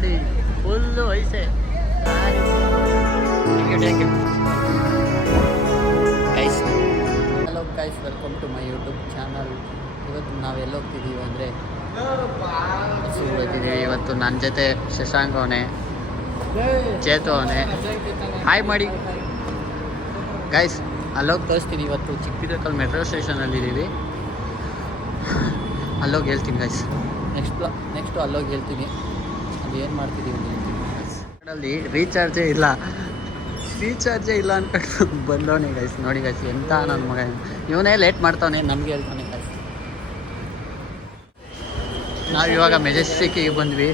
ನೋಡಿ ಫುಲ್ಲು ಐಸೆ. Hello guys, welcome to my YouTube channel. ಇವತ್ತು ನಾವೆಲ್ಲ ಹೋಗ್ತಿದ್ದೀವಿ ಅಂದರೆ ಹೋಗ್ತಿದ್ದೀವಿ. ಇವತ್ತು ನನ್ನ ಜೊತೆ ಶಶಾಂಕ್ ಅವನೇ, ಚೇತು ಅವನೇ. ಹಾಯ್ ಮಾಡಿ ಗೈಸ್. ಅಲ್ಲೋಗಿ ತೋರಿಸ್ತೀನಿ. ಇವತ್ತು ಚಿಕ್ಕಬಿದರ್ಕಲ್ ಮೆಟ್ರೋ ಸ್ಟೇಷನಲ್ಲಿದ್ದೀವಿ. ಅಲ್ಲೋಗಿ ಹೇಳ್ತೀನಿ ಗೈಸ್. ನೆಕ್ಸ್ಟು ಅಲ್ಲೋಗಿ ಹೇಳ್ತೀನಿ ಅದು ಏನು ಮಾಡ್ತಿದ್ದೀವಿ ಅಂತ ಹೇಳ್ತೀನಿ. ಅಲ್ಲಿ ರೀಚಾರ್ಜೇ ಇಲ್ಲ ಅಂದ್ಕೊಂಡು ಬಂದವನೇ ಗೈಸ್. ನೋಡಿ ಗೈಸ್, ಎಂತ ನನ್ನ ಮಗ ಇವನೇ ಲೇಟ್ ಮಾಡ್ತಾವನೆ, ನಮಗೆ ಹೇಳ್ತಾನೆ ಗೈಸ್. ನಾವಿವಾಗ ಮೆಜೆಸ್ಟಿಕ್ಕಿಗೆ ಬಂದ್ವಿ.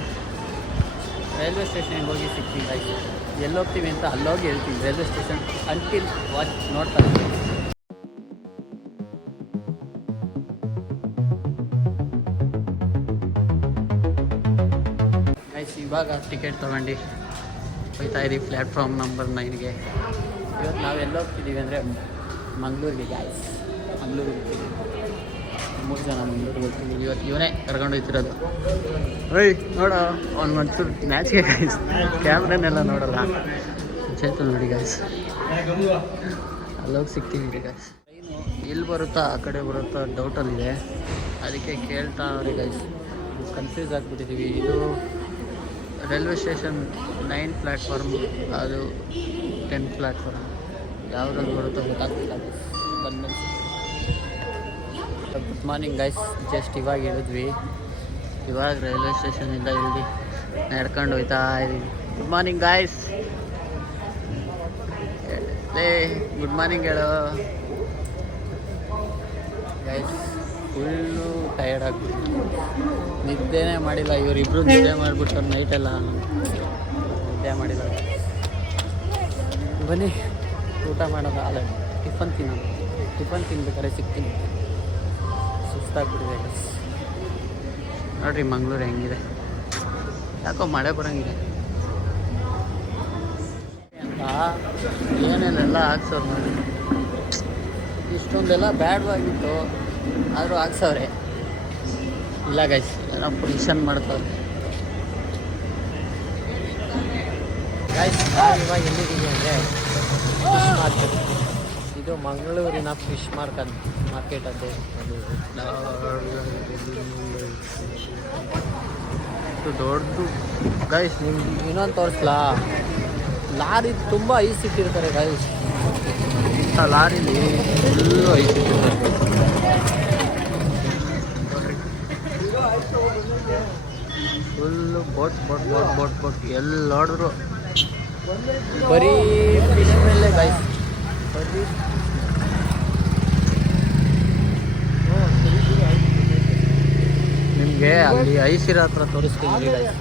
ರೈಲ್ವೆ ಸ್ಟೇಷನ್ಗೆ ಹೋಗಿ ಸಿಗ್ತೀವಿ ಗೈಸ್. ಎಲ್ಲೋಗ್ತೀವಿ ಅಂತ ಅಲ್ಲೋಗಿ ಹೇಳ್ತೀನಿ. ರೈಲ್ವೆ ಸ್ಟೇಷನ್ ಅಂಟಿಲ್ ವಾಚ್ ನೋಡ್ತಾ ಇರ್ತೀನಿ ಗೈಸ್. ಇವಾಗ ಟಿಕೆಟ್ ತೊಗೊಂಡು ಹೋಗ್ತಾ ಇದ್ದೀವಿ ಪ್ಲ್ಯಾಟ್ಫಾರ್ಮ್ ನಂಬರ್ 9ಗೆ. ಇವತ್ತು ನಾವು ಎಲ್ಲೋಗ್ತಿದ್ದೀವಿ ಅಂದರೆ ಮಂಗಳೂರಿಗೆ ಗೈಸ್. ಮಂಗಳೂರಿಗೆ ಹೋಗ್ತಿದ್ದೀವಿ. 3 ಜನ ಮಂಗಳೂರಿಗೆ ಹೋಗ್ತಿದ್ದೀವಿ. ಇವತ್ತು ಇವನೇ ಕರ್ಕೊಂಡು ಹೋಗ್ತಿರೋದು. ಓಯ್ ನೋಡೋ, ಒಂಚೂರು ಮ್ಯಾಚ್ಗೆ ಗೈಸ್ ಕ್ಯಾಮ್ರನ್ನೆಲ್ಲ ನೋಡೋಲ್ಲ. ಚೇತು ನೋಡಿ ಗೈಸ್, ಅಲ್ಲೋಗಿ ಸಿಗ್ತೀವಿ ಗೈಸ್. ಟ್ರೈನು ಇಲ್ಲಿ ಬರುತ್ತಾ ಆ ಕಡೆ ಬರುತ್ತಾ ಡೌಟಲ್ಲಿದೆ, ಅದಕ್ಕೆ ಕೇಳ್ತಾ ಅವ್ರಿ ಗೈಸ್. ಕನ್ಫ್ಯೂಸ್ ಆಗಿಬಿಟ್ಟಿದ್ದೀವಿ. ಇದು ರೈಲ್ವೆ ಸ್ಟೇಷನ್ 9 ಪ್ಲ್ಯಾಟ್ಫಾರ್ಮ್, ಅದು 10 ಪ್ಲ್ಯಾಟ್ಫಾರ್ಮ್. ಯಾವುದ್ರಲ್ಲಿ ಬರುತ್ತೋ ಗೊತ್ತಾಗ್ತಿಲ್ಲ. ಬಂದ್ಮೇಲೆ ಗುಡ್ ಮಾರ್ನಿಂಗ್ ಗೈಸ್. ಜಸ್ಟ್ ಇವಾಗ ಹೇಳಿದ್ವಿ. ಇವಾಗ ರೈಲ್ವೆ ಸ್ಟೇಷನಿಂದ ಇಲ್ಲಿ ನಡ್ಕೊಂಡು ಹೋಗ್ತಾ ಇದ್ದೀವಿ. Good morning guys. Good morning ಹೇಳೋ ಗೈಸ್. ಫುಲ್ಲು ಟಯರ್ಡ್ ಆಗ್ಬಿಟ್ಟು ನಿದ್ದೆನೇ ಮಾಡಿಲ್ಲ. ಇವರಿಬ್ಬರು ನಿದ್ದೆ ಮಾಡಿಬಿಟ್ಟು ನೈಟೆಲ್ಲ ನಿದ್ದೆ ಮಾಡಿಲ್ಲ. ಬನ್ನಿ ಊಟ ಮಾಡೋದು. ಅಲ್ಲ, ಟಿಫನ್ ತಿನ್ಬೇಕಾದ್ರೆ ಸಿಗ್ತೀನಿ. ಸುಸ್ತಾಗ್ಬಿಟ್ಟಿದೆ ಗೈಸ್. ನೋಡ್ರಿ ಮಂಗಳೂರು ಹೆಂಗಿದೆ. ಯಾಕೋ ಮಳೆ ಬರೋಂಗಿದೆ ಅಂತ ಏನೇನೆಲ್ಲ ಹಾಕ್ಸೋರು ನೋಡಿ. ಇಷ್ಟೊಂದೆಲ್ಲ ಬ್ಯಾಡ್ವಾಗಿತ್ತು, ಆದರೂ ಹಾಕ್ಸವ್ರೆ. ಇಲ್ಲ ಗೈಸ್, ಏನೋ ಪೊಲ್ಯೂಷನ್ ಮಾಡ್ತಾರೆ ಗೈಸ್. ನಾವು ಇವಾಗ ಎಲ್ಲಿದ್ದೀವಿ ಅಂದರೆ ಫಿಶ್ ಮಾರ್ಕೆಟ್. ಇದು ಮಂಗಳೂರಿನ ಫಿಶ್ ಮಾರ್ಕೆಟ್ ಅಂತೆ. ದೊಡ್ಡದು ಗೈಸ್. ನಿಮ್ಗೆ ಇನ್ನೊಂದು ತೋರಿಸ್ಲಾ? ಲಾರಿ ತುಂಬ ಐಸ್ ಇಟ್ಟಿರ್ತಾರೆ ಗೈಸ್. ಆ ಲಾರಿಲಿ ಫುಲ್ಲು ಐಸ್ ಇಟ್ಟಿರ್ತಾರೆ. ಫುಲ್ಲು ಬೋಟ್ ಎಲ್ಲಿ ನೋಡಿದ್ರು ಬರೀ ಫಿಶ್ ಮೇಲೆ ಗೈಸ್. ಬರೀ ನಿಮಗೆ ಅಲ್ಲಿ ಐಸ್ ಇರೋ ಹತ್ರ ತೋರಿಸ್ತೀನಿ ಗೈಸ್.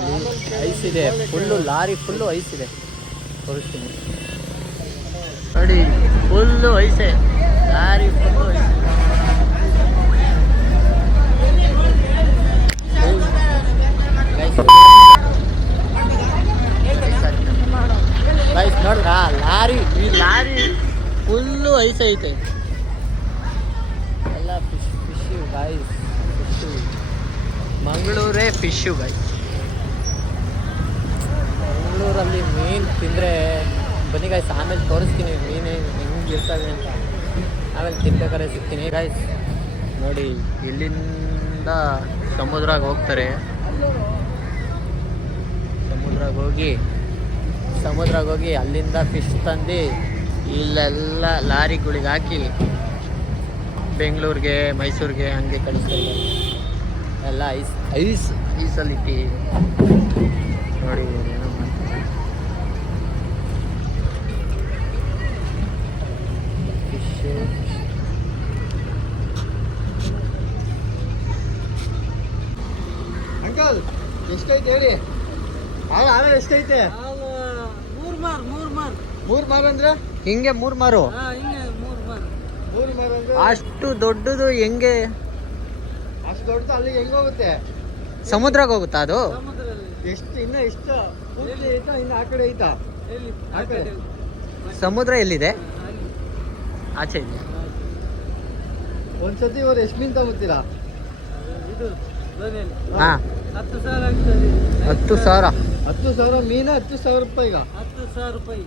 ಅಲ್ಲಿ ಐಸ್ ಇದೆ, ಫುಲ್ಲು ಲಾರಿ ಫುಲ್ಲು ಐಸ್ ಇದೆ, ತೋರಿಸ್ತೀನಿ ನೋಡಿ. ಫುಲ್ಲು ಐಸೆ, ಲಾರಿ ಫುಲ್ಲು ಐಸ್. ಗೈಸ್ ನೋಡ್ರ, ಈ ಲಾರಿ ಫುಲ್ಲು ಐಸ್ ಐತೆ. ಎಲ್ಲ ಫಿಶ್ಶು ಗೈಸ್. ಮಂಗಳೂರೇ ಫಿಶ್ಶು ಗೈಸ್. ಮಂಗಳೂರಲ್ಲಿ ಮೀನು ತಿಂದರೆ ಬನ್ನಿ ಗೈಸ್, ಆಮೇಲೆ ತೋರಿಸ್ತೀನಿ ಮೀನು ಹೆಂಗಿರ್ತವೆ ಅಂತ. ಆಮೇಲೆ ತಿನ್ಬೇಕಾದ್ರೆ ಸಿಗ್ತೀನಿ ಗೈಸ್. ನೋಡಿ, ಇಲ್ಲಿಂದ ಸಮುದ್ರಾಗ ಹೋಗ್ತಾರೆ. ಸಮುದ್ರಾಗ ಹೋಗಿ ಅಲ್ಲಿಂದ ಫಿಶ್ ತಂದು ಇಲ್ಲೆಲ್ಲ ಲಾರಿಗಳಿಗೆ ಹಾಕಿ ಬೆಂಗಳೂರಿಗೆ, ಮೈಸೂರಿಗೆ ಹಂಗೆ ಕಳಿಸ್ತಾರೆ. ಎಲ್ಲ ಐಸಲ್ಲಿಟ್ಟು ನೋಡಿ ಏನೋ ಮಾಡ್ತಾರೆ. ಫಿಶ್ಶು ಅಂಕಲ್ ಎಷ್ಟೈತೆ ಹೇಳಿ? ಆಮೇಲೆ ಎಷ್ಟೈತೆ? 3 ಮಾರು ಅಂದ್ರೆ ಹಿಂಗೆ 3 ಮಾರು. ಅಷ್ಟು ದೊಡ್ಡದು ಹೆಂಗೆ? ಅಷ್ಟು ದೊಡ್ಡದು ಅಲ್ಲಿ ಹೆಂಗೆ ಹೋಗುತ್ತೆ? ಸಮುದ್ರಕ್ಕೆ ಹೋಗುತ್ತಾ ಅದು? ಎಷ್ಟು ಇನ್ನು ಎಷ್ಟು ಐತಾ? ಇನ್ನು ಆ ಕಡೆ ಐತಾ? ಸಮುದ್ರ ಎಲ್ಲಿದೆ? ಆಚೆ ಇದೆ. ಒಂದ್ಸತಿ ಇವರು ಎಷ್ಟು ಮೀನು ತಗೋತೀರಾ? ಇದು ಹಾಂ 10,000 ಆಗ್ತದೆ. 10,000. 10,000 ಮೀನು 10,000 ರೂಪಾಯಿ. ಈಗ 10,000 ರೂಪಾಯಿ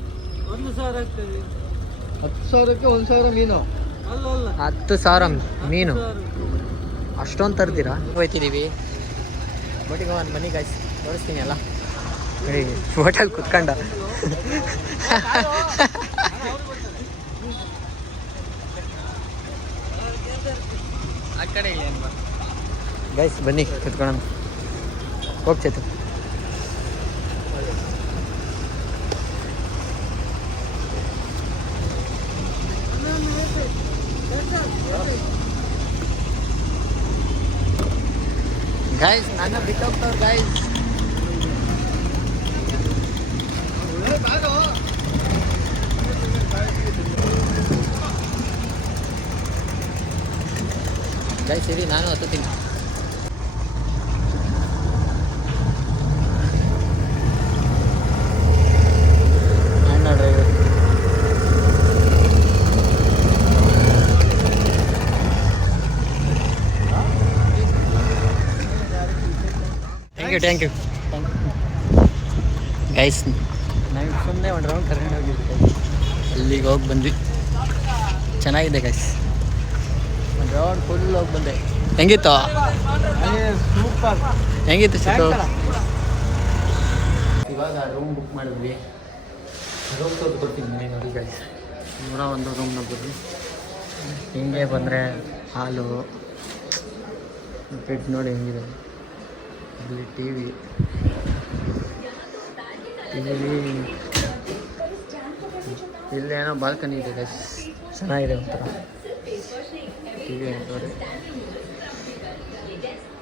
1,000 ಆಗ್ತದೆ. 10,000ಕ್ಕೆ 1,000 ಮೀನು. ಅಲ್ಲ 10,000 ಮೀನು ಅಷ್ಟೊಂದು ತರ್ತೀರಾ? ಹೋಯ್ತಿದ್ದೀವಿ ಬೋಟಿಗೆ ಹೋಗೋಣ ಬನ್ನಿ ಗಾಯ್ಸ್, ತೋರಿಸ್ತೀನಿ ಅಲ್ಲ. ಹೋಟೆಲ್ ಕುತ್ಕೊಂಡ ಆ ಕಡೆ ಗೈಸ್ ಬನ್ನಿ ಕುತ್ಕೊಳ್ಳೋಣ. ಹೋಗ್ತೈತು ಗೈಸ್, ನನ್ನ ಬಿಟ್ಟೋಗ್ತವ್ರು ಗೈಸ್. ಗೈಸ್ ಇರಿ, ನಾನು ಹತ್ತುತ್ತೀನಿ. Thank you guys. ನಾವು ಸುಮ್ಮನೆ ಒಂದು ರೌಂಡ್ ಕರ್ಕೊಂಡು ಹೋಗಿದ್ವಿ, ಅಲ್ಲಿಗೆ ಹೋಗಿ ಬಂದ್ವಿ. ಚೆನ್ನಾಗಿದೆ ಗೈಸ್, ಒಂದು ರೌಂಡ್ ಫುಲ್ ಹೋಗಿ ಬಂದೆ. ಹೆಂಗಿತ್ತು? ಸೂಪರ್. ಹೆಂಗಿತ್ತು ಸಿಕ್ಕು? ಇವಾಗ ರೂಮ್ ಬುಕ್ ಮಾಡಿದ್ವಿ. ರೂಮ್ ತೋರಿಸ್ಕೊಡ್ತೀನಿ ಮನೆ ನೋಡಿ ಗೈಸ್. 101 ರೂಮ್ನ ಬಂದ್ವಿ. ಹಿಂಗೆ ಬಂದರೆ ಹಾಲು, ಬೆಡ್ ನೋಡಿ ಹೆಂಗಿದೆ. ಇಲ್ಲಿ ಟಿ ವಿ ಇಲ್ಲೇನೋ ಬಾಲ್ಕನಿ ಇದೆ ಗೈಸ್, ಚೆನ್ನಾಗಿದೆ ಒಂಥರ. ಟಿ ವಿ ನೋಡಿ,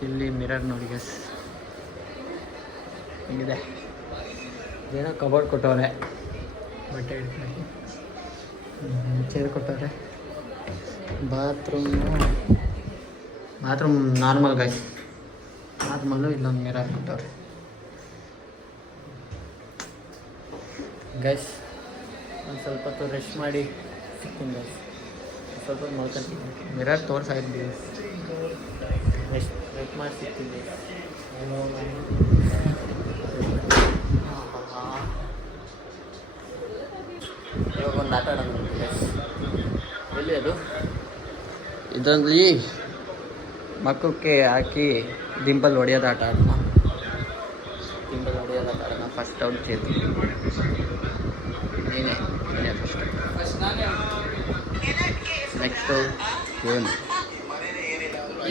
ಇಲ್ಲಿ ಮಿರರ್ ನೋಡಿ ಗೈಸ್ ಹೆಂಗಿದೆ. ಏನೋ ಕಬೋರ್ಡ್ ಕೊಟ್ಟವ್ರೆ, ಬಟ್ಟೆ ಇಡ್ತಾರೆ, ಚೇರ್ ಕೊಟ್ಟವ್ರೆ. Bathroom normal guys, normal. ಇಲ್ಲೊಂದು ಮಿರರ್ ಕೊಟ್ಟವ್ರೆ ಗೈಸ್. ಒಂದು ಸ್ವಲ್ಪ ಹೊತ್ತು ರೆಸ್ಟ್ ಮಾಡಿ ಸಿಗ್ತೀನಿ ಗೈಸ್. ಸ್ವಲ್ಪ ಹೊತ್ತು ಮಾಡ್ಕೊತೀನಿ. ಮಿರರ್ ತೋರಿಸಾಯಿದ್ವಿ, ರೆಸ್ಟ್ ಮಾಡಿ ಸಿಗ್ತೀನಿ. ಇವಾಗ ಒಂದು ಆಟ ಆಡೋಣ ಗೈಸ್. ಎಲ್ಲಿ ಅದು? ಇದರಲ್ಲಿ ಮಕ್ಕಕ್ಕೆ ಹಾಕಿ ದಿಂಬಲ್ ಹೊಡೆಯೋದು ಆಟ ಆಡೋಣ. ದಿಂಬಲ್ ಹೊಡೆಯೋದು ಆಟ ಆಡೋಣ. First out Chetu. ನೀನೇ ಫಸ್ಟ್. ನೆಕ್ಸ್ಟು ಇವನು.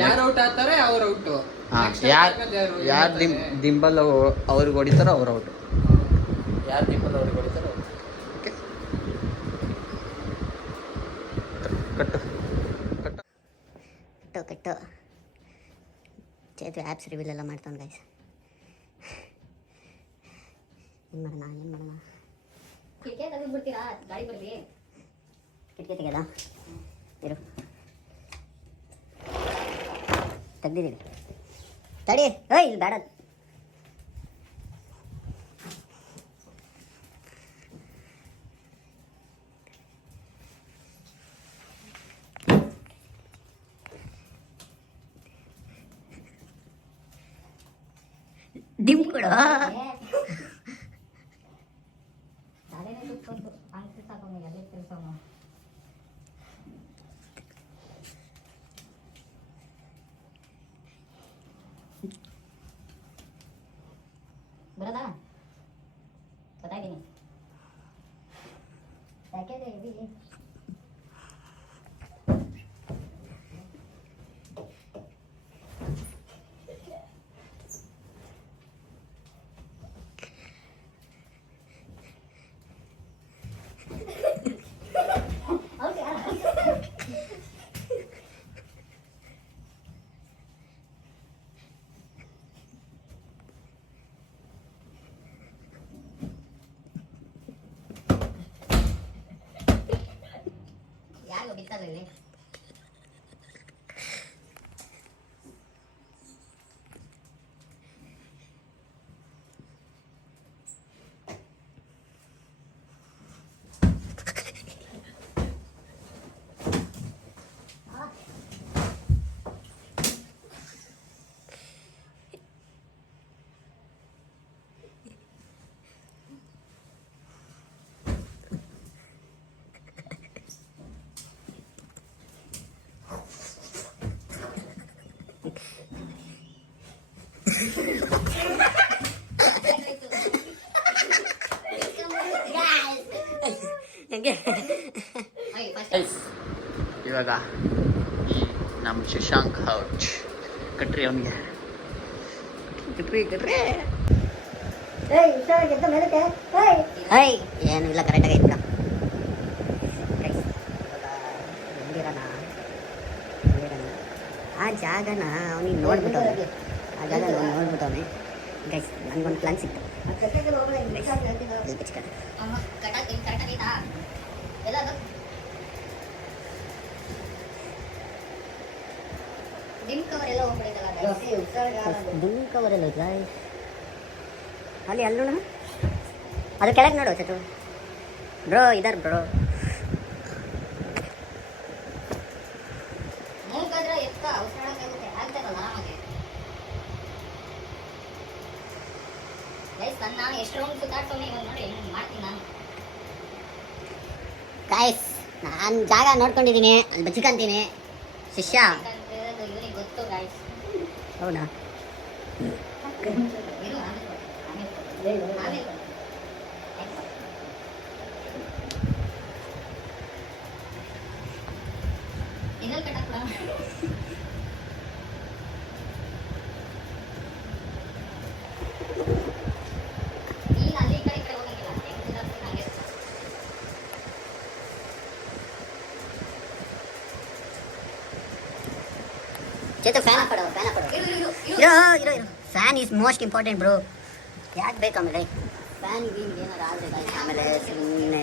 ಯಾರು ಔಟ್ ಆಗ್ತಾರೆ ಅವ್ರು ಔಟು. ಹಾಂ, ಯಾರು ದಿಂಬಲ್ ಅವ್ರಿಗೆ ಹೊಡಿತಾರೋ ಅವ್ರು ಔಟು. ಯಾರು ದಿಂಬಲ್ ಅವ್ರಿಗೆ ಹೊಡಿತಾರೋ ಅವ್ರು. ಓಕೆ, ಕಟ್ಟು ಚೇತು ಆ್ಯಪ್ಸ್ ರಿವೀಲ್ ಎಲ್ಲ ಮಾಡ್ತಾನೆ ಗೈಸ್. ಏನು ಮಾಡೋಣ ಕಿಟಕಿ ತೆಗೆದ್ಬಿಡ್ತೀರಾ? ಗಾಡಿ ಬರ್ರಿ, ಕಿಟಕಿ ತೆಗೆದ ಇರು, ತೆಗ್ದಿದ್ದೀವಿ. ತಡಿ, ಇಲ್ಲಿ ಬೇಡ. ಡಿಮ್ ಕೊಡು. ಬರದಾ ಗೊತ್ತಾಗಿದ್ದೀನಿ. ಯಾಕೆ ಬಿತ್ತಲ್ಲಿ ಇವಾಗ ಈ ನಮ್ಮ ಶಶಾಂಕ್ ಔಟ್ ಕಟ್ರಿ ಅವನಿಗೆ ಕಟ್ರಿ ಏನು ಇಲ್ಲ ಕರೆಕ್ಟಾಗಿ ಐತ ಆ ಜಾಗನ ಅವನಿಗೆ ನೋಡ್ಬಿಟ್ಟವನೆ ಗೈಸ್ ನನಗೊಂದು ಪ್ಲಾನ್ ಸಿಕ್ತು ಕವರ್ ಎಲ್ಲ ಐತೆ ಅಲ್ಲಿ ನೋಡ ಅದು ಕೆಳಗೆ ನೋಡು ಚತು ಬ್ರೋ ಇದರ್ ಬ್ರೋ ಗಾಯ್ಸ್ ನಾನು ಜಾಗ ನೋಡ್ಕೊಂಡಿದ್ದೀನಿ ಅಲ್ಲಿ ಬಚ್ಚಿಕಂತೀನಿ ಶಿಷ್ಯ ಹೌದಾ ಚೇತು ಫ್ಯಾನ್ ಹಾಕೊಡು ಇರೋ fan is most important bro ಯಾಕೆ ಬೇಕು ಆಮೇಲೆ ಫ್ಯಾನ್ ಏನಾರು ಆದರೆ ಆಮೇಲೆ ಸುಮ್ಮನೆ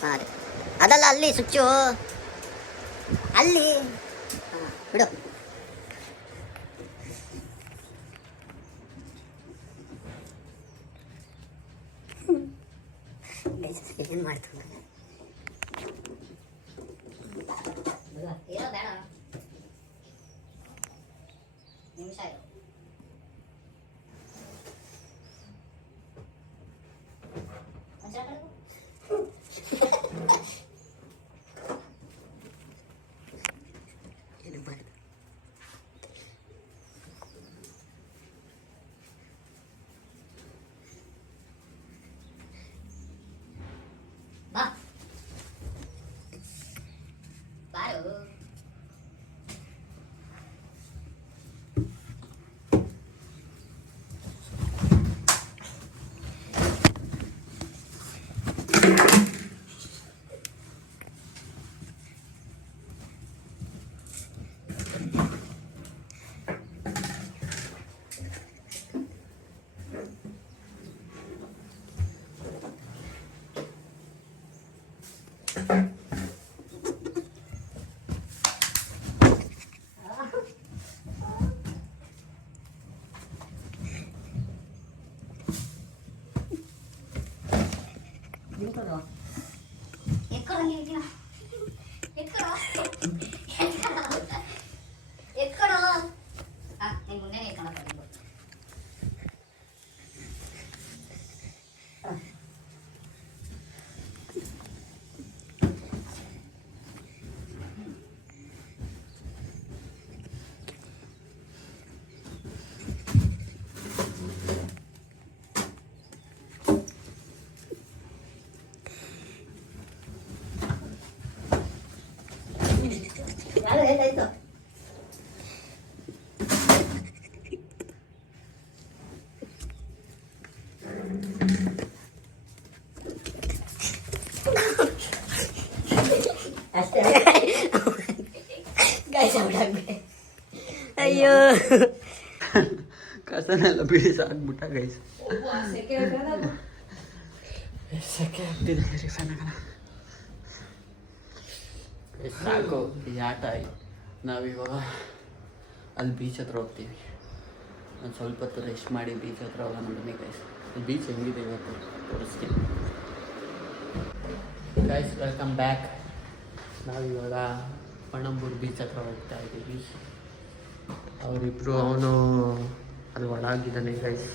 ಹಾಂ ಅದಲ್ಲ ಅಲ್ಲಿ ಸ್ವಿಚ್ಚು ಅಲ್ಲಿ ಹಾಂ ಬಿಡು ಏನು ಮಾಡ್ತಾನೆ ನಿಮಿಷ ಅಷ್ಟೇ ಅಯ್ಯೋ ಕಸನೆಲ್ಲ ಬಿಡಿಸಿ ಹಾಕ್ಬಿಟ್ಟ ಗೈಸ್ ಸೆಕೆ ಆಗ್ತಿದೆ ಫ್ಯಾನ್ ಹಾಕೋಣ ಸಾಕು ಈ ಆಟ ನಾವಿವಾಗ ಅಲ್ಲಿ ಬೀಚ್ ಹತ್ರ ಹೋಗ್ತೀವಿ ಒಂದು ಸ್ವಲ್ಪ ಹೊತ್ತು ರೆಸ್ಟ್ ಮಾಡಿ ಬೀಚ್ ಹತ್ರ ಹೋಗೋಣ ಬನ್ನಿ ಗೈಸ್ ಬೀಚ್ ಹೆಂಗಿದೆ ಇವತ್ತು ತೋರಿಸ್ತೀನಿ ಗೈಸ್ ವೆಲ್ಕಮ್ ಬ್ಯಾಕ್ ನಾವಿವಾಗ ಪಣಂಬೂರು ಬೀಚ್ ಹತ್ರ ಹೋಗ್ತಾ ಇದ್ದೀವಿ ಅವರಿಬ್ಬರು ಅವನು ಅಲ್ಲಿ ಒಳಗಿದ್ದಾನೆ ಗೈಸ್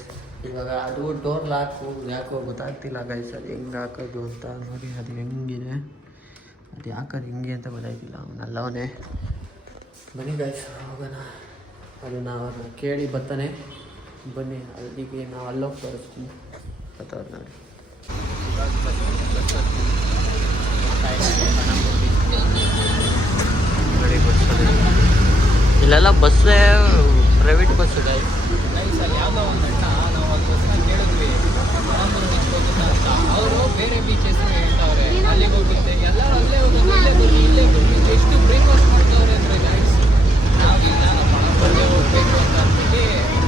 ಇವಾಗ ಅದು ಡೋರ್ ಲಾಕು ಯಾಕೋ ಗೊತ್ತಾಗ್ತಿಲ್ಲ ಗೈಸ್ ಅದು ಹೆಂಗೆ ಹಾಕೋದು ಅಂತ ನೋಡಿ ಅದು ಹೆಂಗಿದೆ ಅದು ಯಾಕದು ಹಿಂಗೆ ಅಂತ ಗೊತ್ತಾಯ್ತಿಲ್ಲ ಅವನಲ್ಲವನೇ ಬನ್ನಿ ಗೈಸ್ ಹೋಗೋಣ ಅದು ನಾವು ಕೇಳಿ ಬರ್ತಾನೆ ಬನ್ನಿ ಅಲ್ಲಿಗೆ ನಾವು ಅಲ್ಲೋಗಿ ತೋರಿಸ್ತೀನಿ ಗೊತ್ತವ್ರು ನೋಡಿ. ನೋಡಿ ಬಸ್ಸಲ್ಲಿ ಇಲ್ಲೆಲ್ಲ ಬಸ್ಸೇ ಪ್ರೈವೇಟ್ ಬಸ್ ಇದೆ. ಯಾವುದೋ ಒಂದು ಅಣ್ಣ ನಾವು ಒಂದು ಬಸ್ನ ಕೇಳಿದ್ವಿ ಪಣಂಬೂರು ಬೀಚ್ ಹೋಗುತ್ತಾ ಅಂತ. ಅವರು ಬೇರೆ ಬೀಚ್ ಹೆಸರು ಹೇಳ್ತಾವ್ರೆ, ಅಲ್ಲಿಗೆ ಹೋಗುತ್ತೆ. ಎಲ್ಲರೂ ಅಲ್ಲೇ ಹೋಗೋದು, ಇಲ್ಲೇ ಬರ್ರಿ ಎಷ್ಟು ಬ್ರೇಕ್ಫಾಸ್ಟ್ ಮಾಡ್ತಾವ್ರೆ ಅಂದರೆ ಗೈಡ್ಸ್ ನಾವಿಲ್ಲ ನಾವು ಪಣಂಬೂರಿಗೆ ಹೋಗಬೇಕು ಅಂತ ಅಂದ್ಬಿಟ್ಟು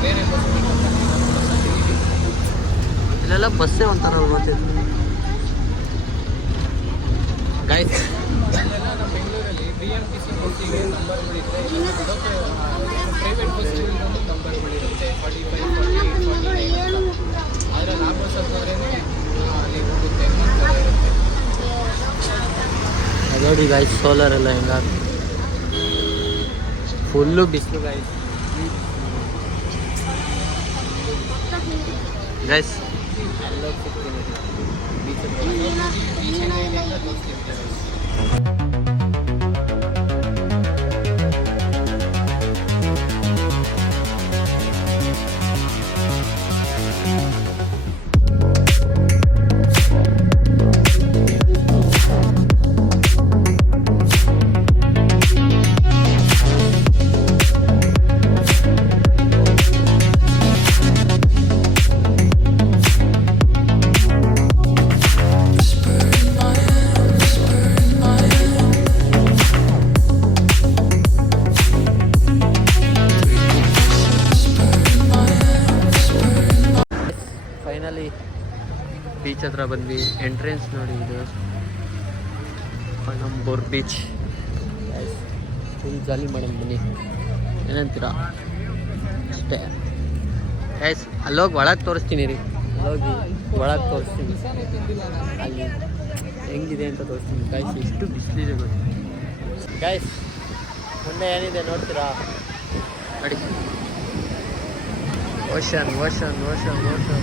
ಬೇರೆ ಬಸ್ ಇಲ್ಲೆಲ್ಲ ಬಸ್ಸೇ ಒಂಥರ ಗೊತ್ತಿತ್ತು ಗೈಸ್. ಅಲ್ಲೆಲ್ಲ ನಮ್ಮ ಬೆಂಗಳೂರಲ್ಲಿ BMTC ಹೋಗ್ತೀವಿ, ನಂಬರ್ಗಳಿದ್ರೆ ಪ್ರೈವೇಟ್ ಬಸ್ಗಳಿಗೊಂದು ನಂಬರ್ಗಳಿರುತ್ತೆ 45, 48, 49 ಅದರಲ್ಲಿ ಆ ಬಸ್ ಹತ್ತಿದ್ರೆ ಅಲ್ಲಿ ಹೋಗುತ್ತೆ ಅಂತ ಇರುತ್ತೆ. ನೋಡಿ ಗಾಯ್ಸ್ ಸೋಲಾರ್ ಎಲ್ಲ ಹೆಂಗಾಗ ಫುಲ್ಲು ಬಿಸಿಲು ಗಾಯ್ಸ್. ಗೈಸ್ ಅಲ್ಲೋಗಿ ಸಿಗ್ತೀನಿ ಬೀಚಿಂದ ಇದೆ ಅಂತ ತೋರಿಸ್ತಿರ್ತಾರೆ. ಫೈನಲಿ ಬೀಚ್ ಹತ್ರ ಬಂದ್ವಿ. ಎಂಟ್ರೆನ್ಸ್ ನೋಡಿ, ಇದು ಪಣಂಬೂರ್ ಬೀಚ್. ಫುಲ್ ಜಾಲಿ ಮಾಡೋಣ ಬನ್ನಿ, ಏನಂತೀರಾ? ಅಷ್ಟೇ ಗೈಸ್. ಅಲ್ಲೋಗಿ ಒಳಗೆ ತೋರಿಸ್ತೀನಿ ರೀ, ಅಲ್ಲೋಗಿ ಒಳಗೆ ತೋರಿಸ್ತೀನಿ, ಅಲ್ಲಿ ಹೆಂಗಿದೆ ಅಂತ ತೋರಿಸ್ತೀನಿ ಗೈಸ್. ಎಷ್ಟು ಬಿಸಿಲಿದೆ ಗೊತ್ತು ಗೈಸ್. ಮುಂದೆ ಏನಿದೆ ನೋಡ್ತೀರಾ? ನೋಡಿ, ocean ocean ocean ocean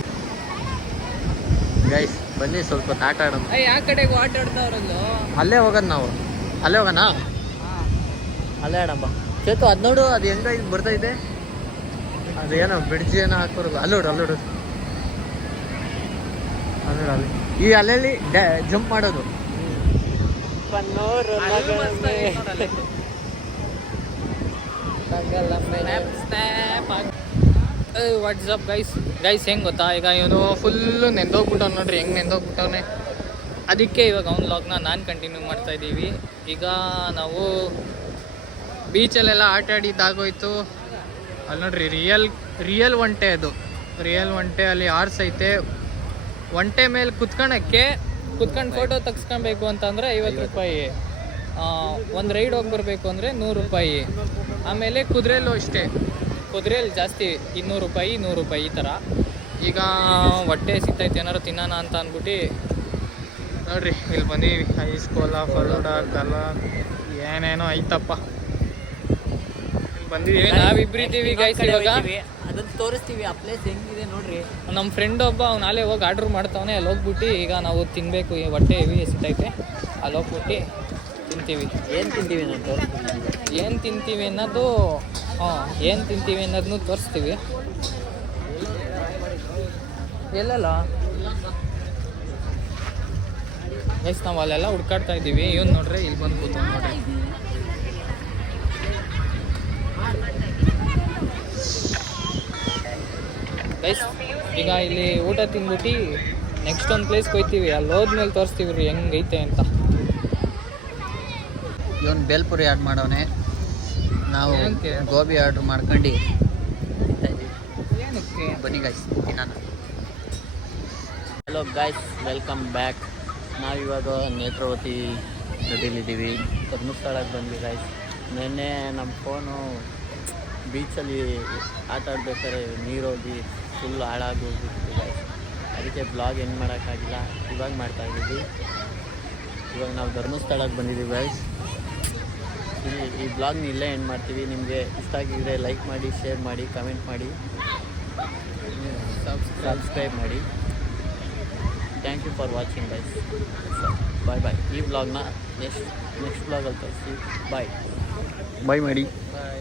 guys. ಬನ್ನಿ ಸ್ವಲ್ಪ ಹೊತ್ತು ಆಟ ಆಡೋಣ. ಆ ಕಡೆಗೂ ಆಟ ಆಡ್ತಾವ್ರಲ್ಲ, ಅಲ್ಲೇ ಹೋಗೋದು ನಾವು, ಅಲ್ಲೇ ಹೋಗೋಣ, ಅಲ್ಲೇ ಆಡಂಬ. ಚೇತು ಅದು ನೋಡು, ಅದು ಹೆಂಗ ಈಗ ಬರ್ತಾ ಇದೆ, ಅದೇನೋ ಬ್ರಿಡ್ಜ್ ಏನೋ ಹಾಕೋರು. ಅಲ್ಲೋಡು ಅಲ್ಲೋಡು ಅಲ್ಲೋಡು ಅಲ್ಲಿ ಈ ಅಲ್ಲಲ್ಲಿ ಜಂಪ್ ಮಾಡೋದು. ವಾಟ್ಸಪ್ ಗೈಸ್ ಹೆಂಗೆ ಗೊತ್ತಾ, ಈಗ ಇವನು ಫುಲ್ಲು ನೆಂದೋಗ್ಬಿಟ್ಟವ್ ನೋಡ್ರಿ, ಹೆಂಗೆ ನೆಂದೋಗ್ಬಿಟ್ಟವನೆ. ಅದಕ್ಕೆ ಇವಾಗ ಅವ್ನ ಲಾಗ್ನ ನಾನು ಕಂಟಿನ್ಯೂ ಮಾಡ್ತಾ ಇದ್ದೀವಿ. ಈಗ ನಾವು ಬೀಚಲ್ಲೆಲ್ಲ ಆಟ ಆಡಿದ್ದಾಗೋಯ್ತು. ಅಲ್ಲಿ ನೋಡ್ರಿ ರಿಯಲ್ ಒಂಟೆ, ಅದು ರಿಯಲ್ ಒಂಟೆ. ಅಲ್ಲಿ ಆರ್ಸ್ ಐತೆ. ಒಂಟೆ ಮೇಲೆ ಕುತ್ಕೊಂಡು ಫೋಟೋ ತೆಗ್ಸ್ಕೊಬೇಕು ಅಂತಂದರೆ 50 ರೂಪಾಯಿ. ಒಂದು ರೈಡ್ ಹೋಗಿ ಬರಬೇಕು ಅಂದರೆ 100 ರೂಪಾಯಿ. ಆಮೇಲೆ ಕುದುರೆಯಲ್ಲೂ ಅಷ್ಟೇ, ಕುದುರೆಯಲ್ಲಿ ಜಾಸ್ತಿ 200 ರೂಪಾಯಿ 100 ರೂಪಾಯಿ ಈ ಥರ. ಈಗ ಹೊಟ್ಟೆ ಸಿಗ್ತೈತೆ ಏನಾರು ತಿನ್ನೋಣ ಅಂತ ಅಂದ್ಬಿಟ್ಟು ನೋಡ್ರಿ ಇಲ್ಲಿ ಬಂದೀವಿ. ಐಸ್ ಕೋಲಾ, ಫಲೂಡಾ, ಕಲ ಏನೇನೋ ಐತಪ್ಪ. ಇಲ್ಲಿ ಬಂದಿದ್ದೀವಿ, ನಾವಿಬ್ಬರಿದ್ದೀವಿ ಗೈಸ್. ಇವಾಗ ಅದನ್ನು ತೋರಿಸ್ತೀವಿ, ಆ ಪ್ಲೇಸ್ ಹೆಂಗಿದೆ ನೋಡ್ರಿ. ನಮ್ಮ ಫ್ರೆಂಡ್ ಒಬ್ಬ ಅವ್ನು ನಾಳೆ ಹೋಗಿ ಆರ್ಡ್ರ್ ಮಾಡ್ತಾವನೆ. ಅಲ್ಲಿ ಹೋಗ್ಬಿಟ್ಟು ಈಗ ನಾವು ತಿನ್ನಬೇಕು, ಈ ಹೊಟ್ಟೆ ಹೆವಿ ಎಸಿತೈತೆ. ಅಲ್ಲಿ ಹೋಗ್ಬಿಟ್ಟು ತಿಂತೀವಿ. ಏನು ತಿಂತೀವಿ ನಾನು ತೋರಿಸ್ತೀನಿ. ಏನು ತಿಂತೀವಿ ಅನ್ನೋದು ಏನು ತಿಂತೀವಿ ಅನ್ನೋದನ್ನು ತೋರಿಸ್ತೀವಿ. ಎಲ್ಲಲ್ಲ ಗೈಸ್, ನಾವು ಅಲ್ಲೆಲ್ಲ ಹುಡ್ಕಾಡ್ತಾ ಇದ್ದೀವಿ. ಇವನು ನೋಡ್ರಿ ಇಲ್ಲಿ ಬಂದು ಕೂತು ನೋಡ್ರಿ. ಗೈಸ್ ಈಗ ಇಲ್ಲಿ ಊಟ ತಿಂದ್ಬಿಟ್ಟು ನೆಕ್ಸ್ಟ್ ಒಂದು ಪ್ಲೇಸ್ಗೆ ಹೋಗ್ತೀವಿ. ಅಲ್ಲಿ ಹೋದ್ಮೇಲೆ ತೋರಿಸ್ತೀವಿ ರೀ ಹೆಂಗೈತೆ ಅಂತ. ಇವನು ಬೇಲ್ಪುರಿ ಆರ್ಡ್ರ್ ಮಾಡವನೆ, ನಾವು ಏನಕ್ಕೆ? ಗೋಬಿ ಆರ್ಡ್ರ್ ಮಾಡ್ಕೊಂಡು ಏನಕ್ಕೆ? ಬನ್ನಿ ಗಾಯ್ಸ್ ತಿನ್ನೋಣ. Hello guys, welcome back. ನಾವಿವಾಗ ನೇತ್ರಾವತಿ ನದಿಲಿದ್ದೀವಿ, ಧರ್ಮಸ್ಥಳಕ್ಕೆ ಬಂದ್ವಿ ಗಾಯ್ಸ್. ನಿನ್ನೆ ನಮ್ಮ ಫೋನು ಬೀಚಲ್ಲಿ ಆಟ ಆಡ್ಬೇಕಾದ್ರೆ ನೀರೋಗಿ ಫುಲ್ ಹಾಳಾಗಿ ಹೋಗ್ಬಿಟ್ಟಿತ್ತು ಗಾಯ್ಸ್. ಅದಕ್ಕೆ ಬ್ಲಾಗ್ ಏನು ಮಾಡೋಕ್ಕಾಗಿಲ್ಲ, ಇವಾಗ ಮಾಡ್ತಾಯಿದ್ದೀವಿ. ಇವಾಗ ನಾವು ಧರ್ಮಸ್ಥಳಕ್ಕೆ ಬಂದಿದ್ದೀವಿ ಗಾಯ್ಸ್. ಈ ಬ್ಲಾಗ್ನ ಇಲ್ಲೇ ಎಂಡ್ ಮಾಡ್ತೀವಿ. ನಿಮಗೆ ಇಷ್ಟ ಆಗಿದ್ರೆ ಲೈಕ್ ಮಾಡಿ, ಶೇರ್ ಮಾಡಿ, ಕಮೆಂಟ್ ಮಾಡಿ, ಸಬ್ಸ್ಕ್ರೈಬ್ ಮಾಡಿ. Thank you for watching guys. Bye bye. ಈ ಬ್ಲಾಗ್ನ ನೆಕ್ಸ್ಟ್ ಬ್ಲಾಗಲ್ಲಿ ತೋರಿಸ್ತೀವಿ. ಬಾಯ್ ಮಾಡಿ.